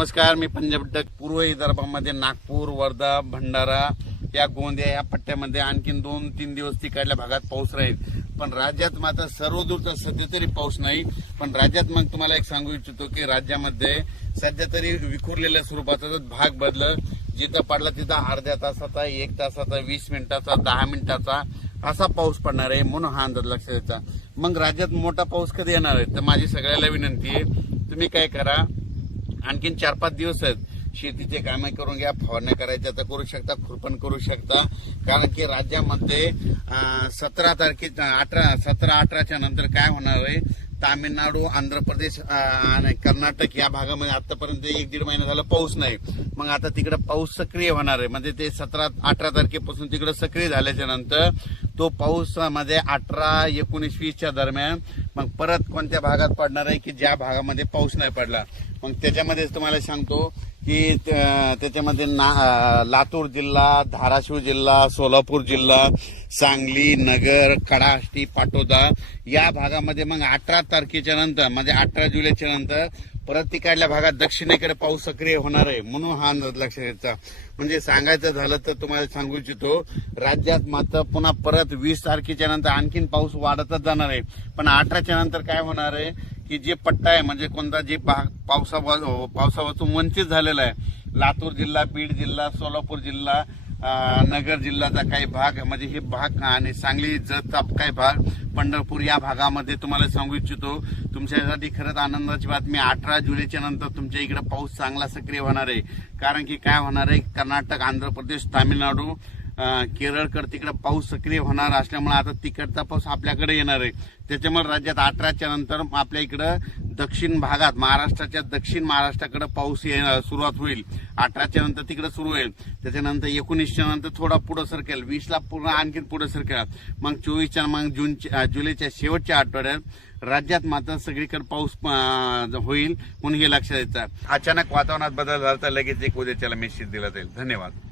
नमस्कार मी पंजाब डक पूर्व विदर्भामध्ये नागपूर वर्धा भंडारा या गोंदिया या पट्ट्यामध्ये आणखीन दोन तीन दिवस तिकडल्या भागात पाऊस राहील पण राज्यात मात्र सर्वदूर तर सध्या तरी पाऊस नाही पण राज्यात मग तुम्हाला एक सांगू इच्छितो की राज्यामध्ये सध्या तरी विखुरलेल्या स्वरूपाचा भाग बदल जिथं पडला तिथं अर्ध्या तासाचा एक तासाचा वीस मिनिटाचा दहा मिनिटाचा असा पाऊस पडणार आहे म्हणून हा अंदाज लक्षात द्यायचा मग राज्यात मोठा पाऊस कधी येणार आहे तर माझी सगळ्याला विनंती आहे तुम्ही काय करा आणखीन चार पाच दिवस आहेत शेतीचे कामे करून घ्या फवारण्या करायच्या तर करू शकता खुरपण करू शकता कारण की राज्यामध्ये सतरा तारखे अठरा सतरा अठराच्या नंतर काय होणार आहे तामिळनाडू आंध्र प्रदेश आणि कर्नाटक या भागामध्ये आतापर्यंत एक दीड महिना झाला पाऊस नाही मग आता तिकडे पाऊस सक्रिय होणार आहे म्हणजे ते सतरा अठरा तारखेपासून तिकडे सक्रिय झाल्याच्या नंतर तो पाऊस म्हणजे अठरा एकोणीस वीसच्या दरम्यान मग परत कोणत्या भागात पडणार आहे की ज्या भागामध्ये पाऊस नाही पडला मग त्याच्यामध्येच तुम्हाला सांगतो की त्याच्यामध्ये ना लातूर जिल्हा धाराशिव जिल्हा सोलापूर जिल्हा सांगली नगर कडाष्टी पाटोदा या भागामध्ये मग अठरा तारखेच्या नंतर म्हणजे अठरा जुलैच्या नंतर परत तिकडल्या भागात दक्षिणेकडे पाऊस सक्रिय होणार आहे म्हणून हा अंदाज लक्षात घ्यायचा म्हणजे सांगायचं झालं तर तुम्हाला सांगू इच्छितो राज्यात मात्र पुन्हा परत वीस तारखेच्या नंतर आणखीन पाऊस वाढतच जाणार आहे पण अठराच्या नंतर काय होणार आहे की जे पट्टा आहे म्हणजे कोणता जे भाग पावसा हो, पावसापासून वंचित झालेला आहे लातूर जिल्हा बीड जिल्हा सोलापूर जिल्हा नगर जिल्ह्याचा काही भाग म्हणजे हे भाग आणि सांगली जत काही भाग पंढरपूर या भागामध्ये तुम्हाला सांगू इच्छितो तुमच्यासाठी खरंच आनंदाची बातमी अठरा जुलैच्या नंतर तुमच्या इकडे पाऊस चांगला सक्रिय होणार आहे कारण की काय होणार आहे कर्नाटक आंध्र प्रदेश तामिळनाडू केरळकड तिकडे पाऊस सक्रिय होणार असल्यामुळे आता तिकडचा पाऊस आपल्याकडे येणार आहे त्याच्यामुळे राज्यात अठराच्या नंतर आपल्या इकडं दक्षिण भागात महाराष्ट्राच्या दक्षिण महाराष्ट्राकडे पाऊस येणार सुरुवात होईल अठराच्या नंतर तिकडे सुरू होईल त्याच्यानंतर एकोणीसच्या नंतर थोडा पुढे सरकेल वीसला पूर्ण आणखीन पुढे सरकेल मग चोवीसच्या मग जून जुलैच्या शेवटच्या आठवड्यात राज्यात मात्र सगळीकडे पाऊस होईल म्हणून हे लक्षात येतं अचानक वातावरणात बदल झाला तर लगेच एक उद्याच्याला मेसेज दिला जाईल धन्यवाद